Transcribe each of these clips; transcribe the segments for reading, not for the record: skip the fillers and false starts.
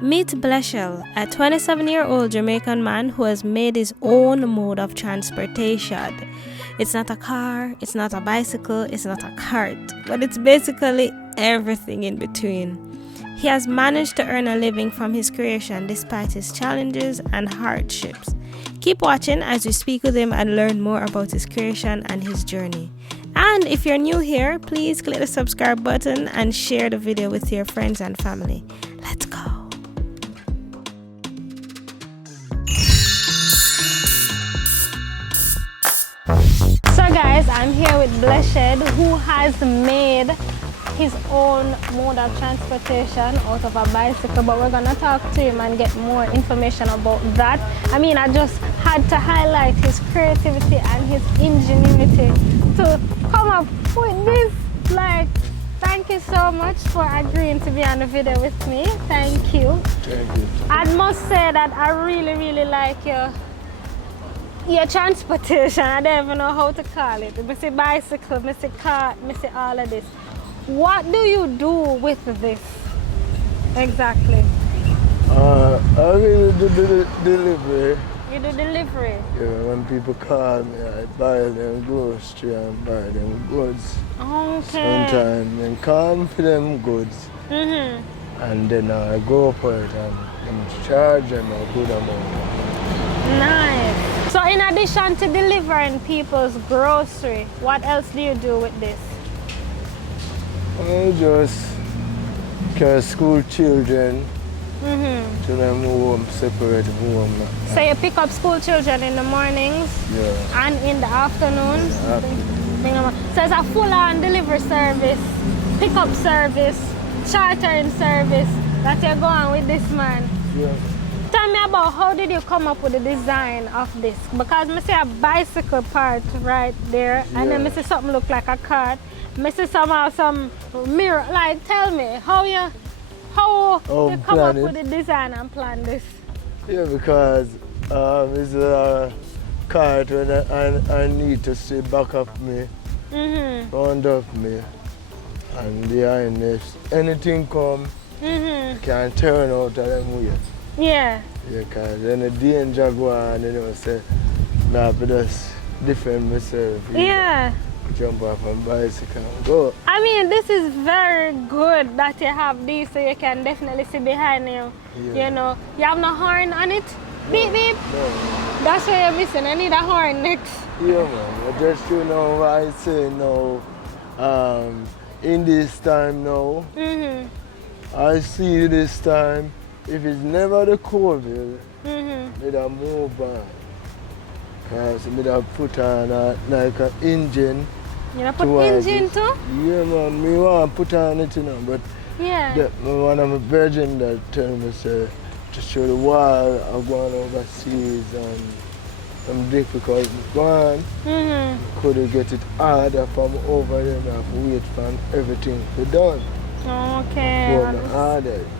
Meet Bleshel, a 27-year-old Jamaican man who has made his own mode of transportation. It's not a car, it's not a bicycle, it's not a cart, but it's basically everything in between. He has managed to earn a living from his creation despite his challenges and hardships. Keep watching as we speak with him and learn more about his creation and his journey. And if you're new here, please click the subscribe button and share the video with your friends and family. Let's go. So guys, I'm here with Bleshel, who has made his own mode of transportation out of a bicycle, but we're gonna talk to him and get more information about that. I mean, I just had to highlight his creativity and his ingenuity to come up with this. Like, thank you so much for agreeing to be on the video with me. Thank you. Thank you. I must say that I really like your transportation. I don't even know how to call it. I say bicycle, I say car, I say all of this. What do you do with this exactly? I really do the delivery. You do delivery? Yeah, when people call me, I buy them grocery and buy them goods. Okay. Sometimes I call for them goods. And then I go for it and charge them a good amount. Nice. So in addition to delivering people's grocery, what else do you do with this? I just carry school children to them home, separate home. So you pick up school children in the mornings and in the afternoons? So it's a full-on delivery service, pick-up service, chartering service that you're going with this man. Yeah. Tell me about how did you come up with the design of this? Because I see a bicycle part right there, and then I see something look like a cart. I see somehow some mirror. Like, tell me how you come up with the design and plan this. Yeah, because it's a cart and I need to stay back of me, front of me, and behind this. Anything come, can turn out of them way. Yeah. Yeah, because then the danger go on, you know, say, I have to just defend myself. Yeah. Jump off on bicycle and go. I mean, this is very good that you have this so you can definitely see behind you. Yeah. You know, you have no horn on it? Beep, beep. No. That's what you're missing. I need a horn next. Yeah, man. But just, you know, I say now, in this time now, I see this time, if it's never the COVID, I'll move on. Because I'll put on like an engine. You know, put engine too? Yeah, man. Me want to put on it, you know, but one of my virgin that tell me, say, to show the wall of going overseas and some difficult going. Could get it harder from over there, I have to wait for everything to be done. Okay.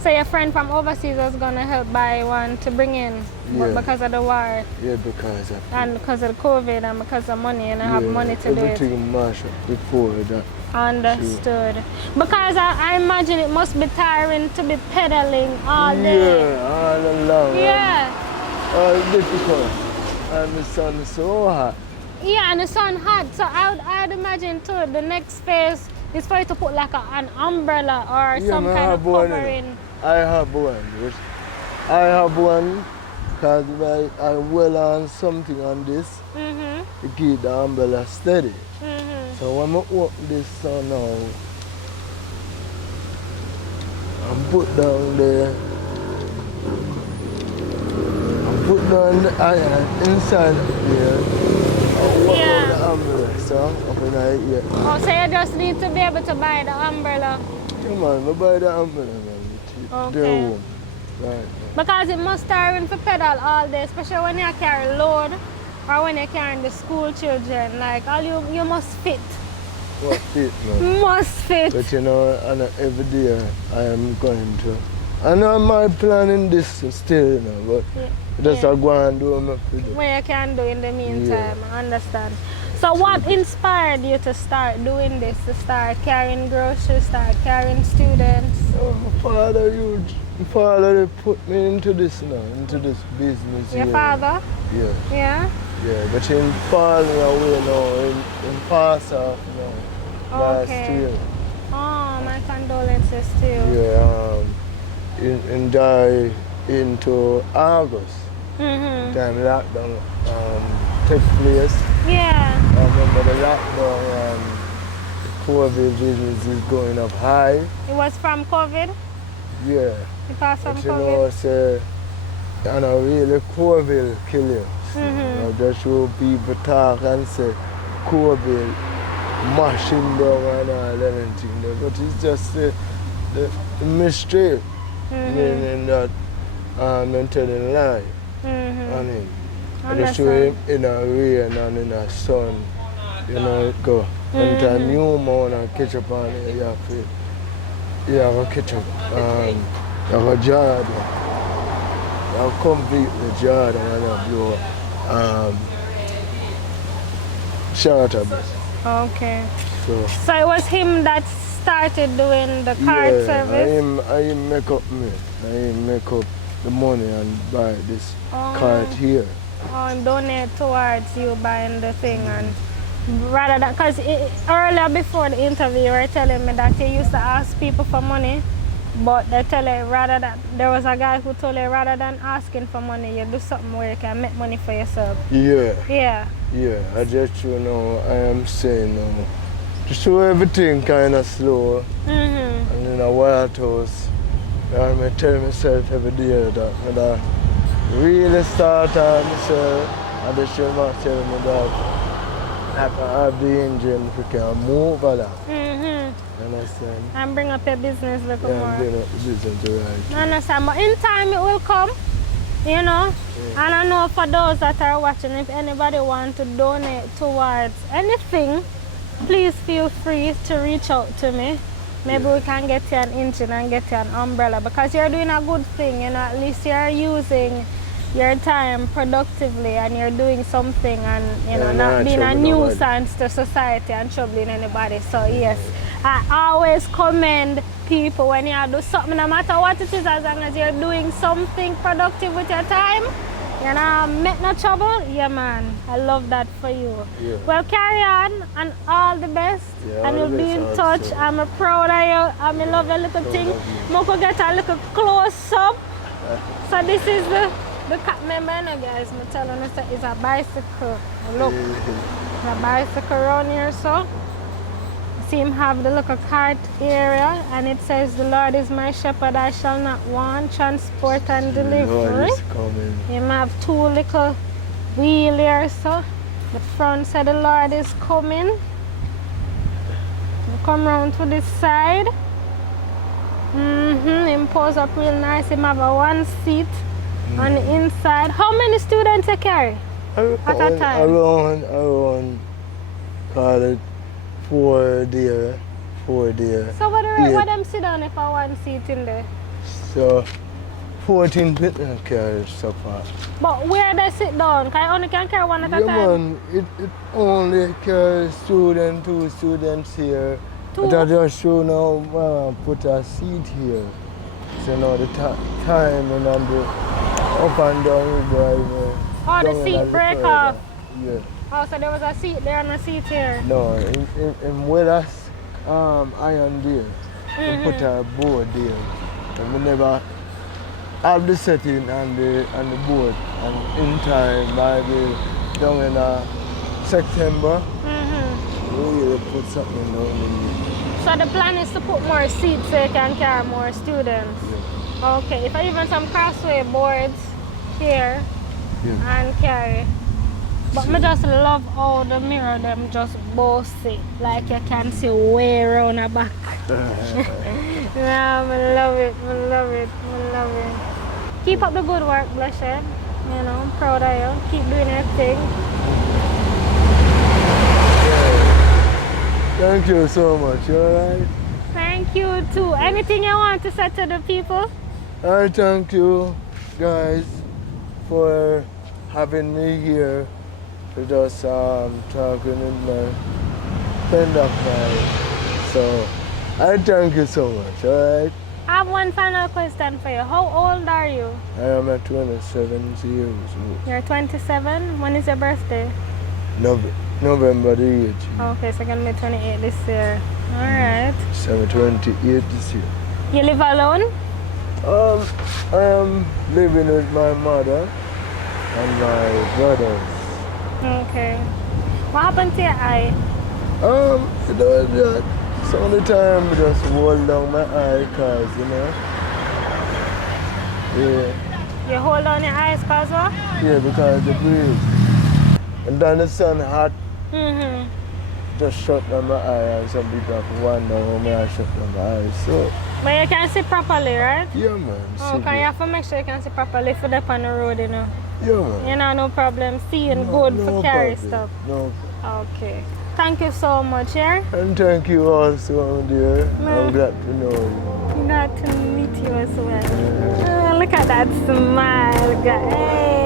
So your friend from overseas was going to help buy one to bring in because of the war? Yeah, because of and because of the COVID and because of money, and I have money to do it. Everything mashed up before that. Understood. Because I imagine it must be tiring to be pedaling all day. Yeah, all along. Yeah. It's difficult. And the sun is so hot. Yeah, and the sun hot. So I'd imagine too, the next phase is for you to put like an umbrella or some kind of covering. I have one. I have one because I well on something on this to keep the umbrella steady. So when I open this sun now, I put down there. I put down the iron inside there. The umbrella, so Oh, so you just need to be able to buy the umbrella? Yeah, man, I buy the umbrella, man. Okay. Right. Because it must tiring for pedal all day, especially when you carry load or when you're carrying the school children. Like, all you must fit. What fit, man? Must fit. But you know, every day I am going to. I know my planning this still, you know, but just I go and do what I do. What you can do in the meantime, I understand. So what inspired you to start doing this, to start carrying groceries, start carrying students? Oh, my father used My father put me into this now, into this business. Your father? Yeah. Yeah? Yeah, but he falling away now, in pass off now. Last year. Oh, my condolences to you. Yeah, in die into August. Time lockdown take place. Yeah. I remember the lockdown the COVID business is going up high. It was from COVID? Yeah. You passed from but COVID? You know, say, and I really COVID kill you. I just show people talk and say COVID mashing down and all anything there. But it's just the mystery. Meaning that I'm telling lie. I mean, I just show him in a rain and in a sun, you know, it go. And a new moon and catch up on it, you have to catch up. You have a jar. You have completely jar and you blow short a bit. Okay. So it was him that started doing the card service? I make up me. I make up the money and buy this card here. Oh, and donate towards you buying the thing and rather than, because earlier before the interview you were telling me that you used to ask people for money, but they tell you rather than, there was a guy who told you rather than asking for money, you do something where you can make money for yourself. Yeah. Yeah. Yeah, I just, you know, I am saying, to show everything kind of slow. And in a White House, I tell myself every day that I really start on myself, and they should not tell me that I can have the engine if we can move for that. You understand? And bring up your business a little more. Bring up the business right. I understand, but in time it will come, you know. And I know for those that are watching, if anybody wants to donate towards anything, please feel free to reach out to me. Maybe we can get you an engine and get you an umbrella, because you're doing a good thing, you know, at least you're using your time productively and you're doing something and, you know, not being a nuisance to society and troubling anybody. So yes, I always commend people when you do something, no matter what it is, as long as you're doing something productive with your time, you know, make no trouble. Yeah, man, I love that for you. Yeah. Well, carry on and all the best. Yeah, and we'll be in touch. I'm proud of you. I love your little thing. I'm going to get a little close up. So this is the remember, guys, I'm telling you, it's a bicycle. Look, it's a bicycle around here, so. See him have the little cart area, and it says, "The Lord is my shepherd, I shall not want, transport and delivery." Him have two little wheel here, so. The front said, "The Lord is coming." We'll come round to this side. Him pose up real nice. Him have a one seat on the inside. How many students you carry at a time? Around, call it 4 there. So what them sit down if I one seat in there? So 14 people carry so far. But where they sit down? Because I only can carry one at a time? Man, it only carries two students here. Two? But I just show now put a seat here. So now the time and I'm up and down drive. Oh, the seat break off? Yeah. Oh, so there was a seat there and a seat here? No, in with us iron there. We put a board there. And we never have the setting and the board. And in time, maybe down in September, we really put something down in there. So the plan is to put more seats so you can carry more students? Yeah. Okay, if I even some crossway boards here and carry. But I just love how the mirror them just bossy, like you can see way around the back. Yeah, I love it, I love it, I love it. Keep up the good work, Blessed. You know, I'm proud of you. Keep doing your thing. Yeah. Thank you so much, alright? Thank you too. Anything you want to say to the people? I thank you guys for having me here. To just talking in my friend of mine. So I thank you so much, alright? I have one final question for you. How old are you? I am at 27 years old. You're 27. When is your birthday? November the 8th. Okay, so you're gonna be 28 this year. Alright. So I'm 28 this year. You live alone? I am living with my mother and my brothers. Okay. What happened to your eye? You know that some of the time I just hold down my eye cause, you know. Yeah. You hold on your eyes cause what? Yeah, because the breeze. And then the sun hot. Just shut down my eye and some people have to wonder how may I shut down my eyes. So But you can see properly, right? yeah man. Oh, okay, you have to make sure you can see properly if you're up on the road, you know. Yeah man. You know, no problem seeing good for carry stuff. No. Okay. Thank you so much, yeah? And thank you also, dear. I'm glad to know you. Glad to meet you as well. Oh, look at that smile, guys. Hey.